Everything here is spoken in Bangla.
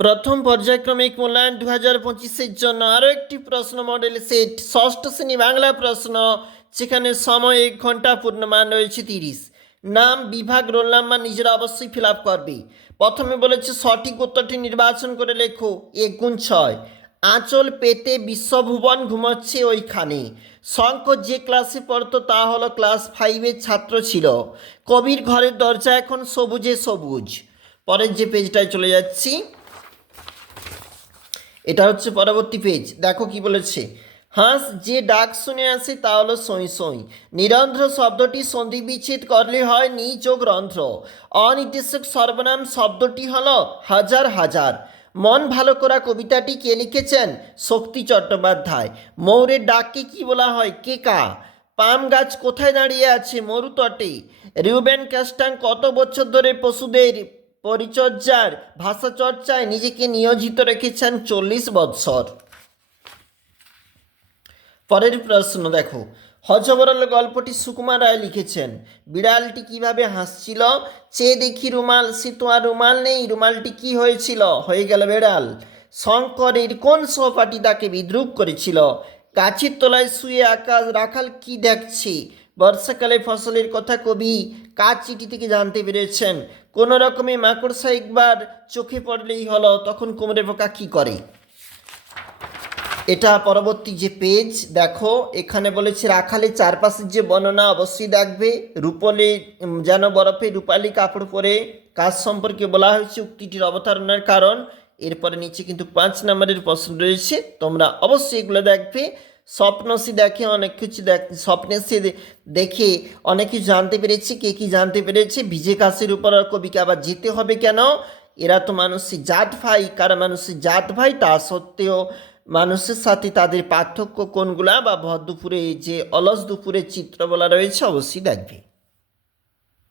প্রথম পর্যায়ক্রমিক মূল্যায়ন 2025-এর জন্য আরও একটি প্রশ্ন মডেল সেট, ষষ্ঠ শ্রেণী বাংলা প্রশ্ন, যেখানে সময় 1 ঘন্টা, পূর্ণমান রয়েছে 30। নাম, বিভাগ, রোল নাম্বার নিজেরা অবশ্যই ফিল আপ করবে। প্রথমে বলেছে সঠিক উত্তরটি নির্বাচন করে লেখো। 1 × 6। আঁচল পেতে বিশ্বভুবন ঘুমাচ্ছে ওইখানে। শঙ্খ যে ক্লাসে পড়তো তা হলো ক্লাস 5-এর ছাত্র ছিল। কবির ঘরের দরজা এখন সবুজে সবুজ। পরের যে পেজটায় চলে যাচ্ছি, এটা হচ্ছে পরবর্তী পেজ। দেখো কি বলেছে। হাঁস যে ডাক শুনে আসে তা হলো সই সই। নিরন্ধ্র শব্দটি সন্ধি বিচ্ছেদ করলে হয় নিযোগ রন্ধ্র। অনির্দেশক সর্বনাম শব্দটি হলো হাজার হাজার। মন ভালো করা কবিতাটি কে লিখেছেন? শক্তি চট্টোপাধ্যায়। ময়ূরের ডাককে কি বলা হয়? কেকা। পাম গাছ কোথায় দাঁড়িয়ে আছে? মরুতটে। রিউবেন ক্যাস্টাং কত বছর ধরে পশুদের পরিচর্যার ভাষা চর্চায় নিজেকে নিয়োজিত রেখেছেন? 40 বৎসর। পরের প্রশ্ন দেখো। হযবরল গল্পটি সুকুমার রায় লিখেছেন। বিড়ালটি কিভাবে হাসছিল? চেয়ে দেখি রুমাল, সে তো আর রুমাল নেই, রুমালটি কি হয়েছিল? হয়ে গেল বেড়াল। শঙ্করের কোন সহপাঠী তাকে বিদ্রূপ করেছিল? গাছের তলায় শুয়ে আকাশ রাখাল কি দেখছে? বর্ষাকালে ফসলের কথা কবি কার চিঠি থেকে জানতে পেরেছেন? কোনো রকমে মাকড়সা একবার চোখে পড়লেই হলো, তখন কোমরে পোকা কী করে? এটা পরবর্তী যে পেজ দেখো, এখানে বলেছে রাখালের চারপাশের যে বর্ণনা অবশ্যই দেখবে। রূপলে যেন বরফে রূপালী কাপড় পরে কাজ সম্পর্কে বলা হয়েছে, উক্তিটির অবতারণার কারণ। এরপরে নিচে কিন্তু 5 নম্বরের প্রশ্ন রয়েছে, তোমরা অবশ্যই এগুলো দেখবে। স্বপ্নসী দেখে অনেক কিছু স্বপ্নসী দেখে অনেক কিছু জানতে পেরেছি। কে কি জানতে পেরেছে? ভিজে কাশের উপর কবিকে আবার যেতে হবে কেন? এরা তো মানুষের জাত ভাই। কারা মানুষের জাত ভাই? তা সত্ত্বেও মানুষের সাথে তাদের পার্থক্য কোনগুলা, বা ভর দুপুরে যে অলস দুপুরের চিত্র বলা রয়েছে, অবশ্যই দেখবে।